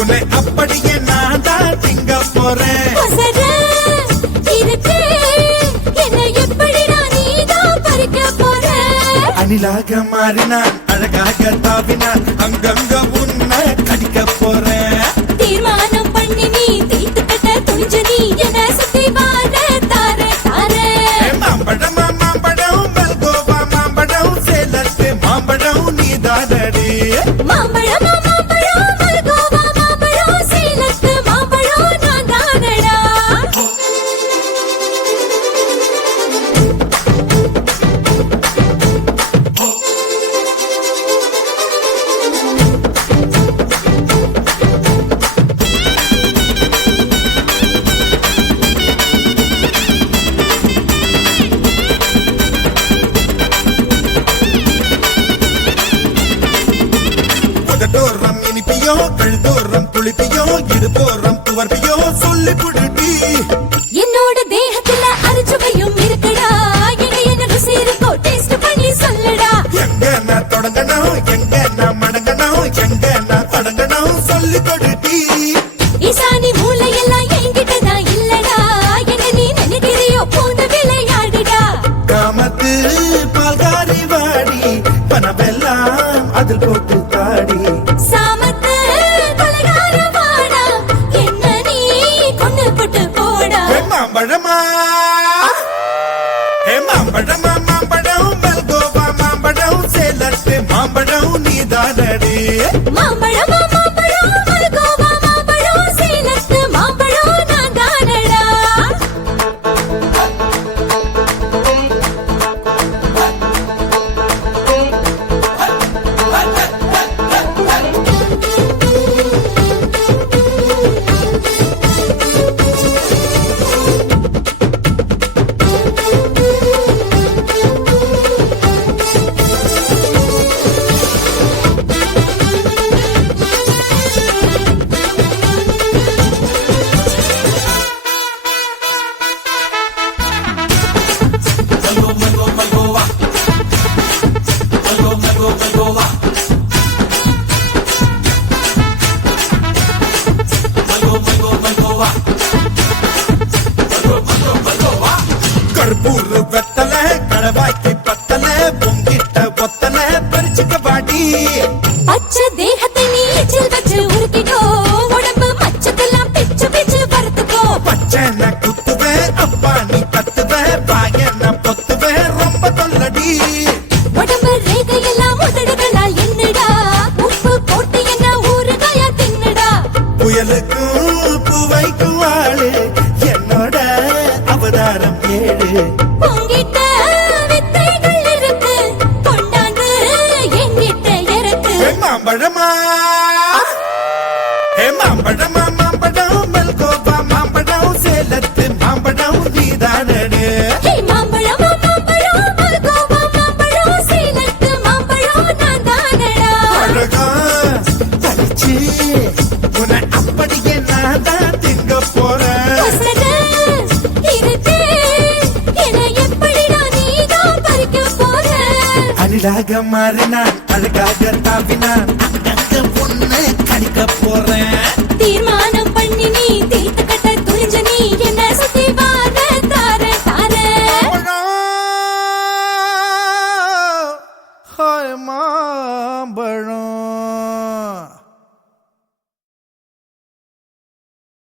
உன்னை அப்படியே நான் தான் திங்க போறேன். அணிலாக மாறினான் அழகாக தாவினான் அங்கங்க உன்னை கடிக்க போறேன். தீர்மானம் பண்ணி நீ தீர்த்து கட்ட துணிஞ்சு நீ என்ன சுத்தி வாழ தார தார. மாம்பழம் மாம்பழம் மல்கோவா மாம்பழம் சேலத்து மாம்பழம் நீ தானடி. மாம்பழம் மாம்பழம் மல்கோவா மாம்பழம் சேலத்து மாம்பழம் நான் தானடா. தோறம் இனிப்பியோ கழுதோறம் புளிப்பியோ இருபோறம் துவர்ப்பியோ சொல்லி புடுடி. என்னோட தேகத்துல அரிச்சுவையும் இருக்குடா. என்ன ருசி இருக்கோ டேஸ்ட் பண்ணி சொல்லடா. எங்க நான் தொடங்கணும் எங்க நான் மடங்கணும் எங்க நான் தொடங்கணும் சொல்லி கொடுடி. ஈசானி மூளையெல்லாம் என்கிட்டதான் இல்லடா. என்ன நீ நினைக்கிறியோ போன விளையாடுடா. காமத்து பால்காரி வாடி பணமெல்லாம் அதில் போட்டு தாடி. சாமத்து கொலைகார வாடா. என்ன நீ கொண்டு போட்டு போடா. மாம்பழமா மாம்பழமா மாம்பழம் மல்கோவா மாம்பழம் சேலத்து மாம்பழம் நீ தானடி. மாம்பழம் மாம்பழம் மல்கோவா மாம்பழம் சேலத்து மாம்பழம் நான் தானடா. கற்பூர் வெத்தல கடவாய்க்கு பத்தல பொங்கிட்ட ஒத்தல பறிச்சுக்க பாடி. பச்சை தேகத்தை நீ எச்சில் வச்சு உருக்கிக்கோ. உடம்பு மச்சத்தெல்லாம் பிச்சு பிச்சு பருத்துக்கோ. பச்சை குத்துவேன் அப்பா நீ கத்துவேன் பாயன பொத்துவேன் ரொம்ப தொல்லடி. உடம்பு ரேகையெல்லாம் உதடுகளால் என்னடா. உப்பு போட்டு என்ன ஊறுகாயா தின்னுடா. புயலுக்கும் பூவைக்கும் ஆளு என்னோட அவதாரம் ஏழு. உங்கிட்ட வித்தைகள் இருக்கு கொண்டாந்து என்கிட்ட இருக்கு. மாம்பழமா மாம்பழமா மாம்பழம் மல்கோவா மாம்பழம் சேலத்து மாம்பழம் நீதானடு. மாம்பழம் மாம்பழம் மல்கோவா மாம்பழம் சேலத்து மாம்பழம் நான் தானடா. அழகா பறிச்சு உன்னை அப்படியே நான் தான் திங்க போறேன். இருக்கு என்ன எப்படிடா நீதான் பறிக்க போற. அணிலாக மாறினான் அழகாக தாவினான்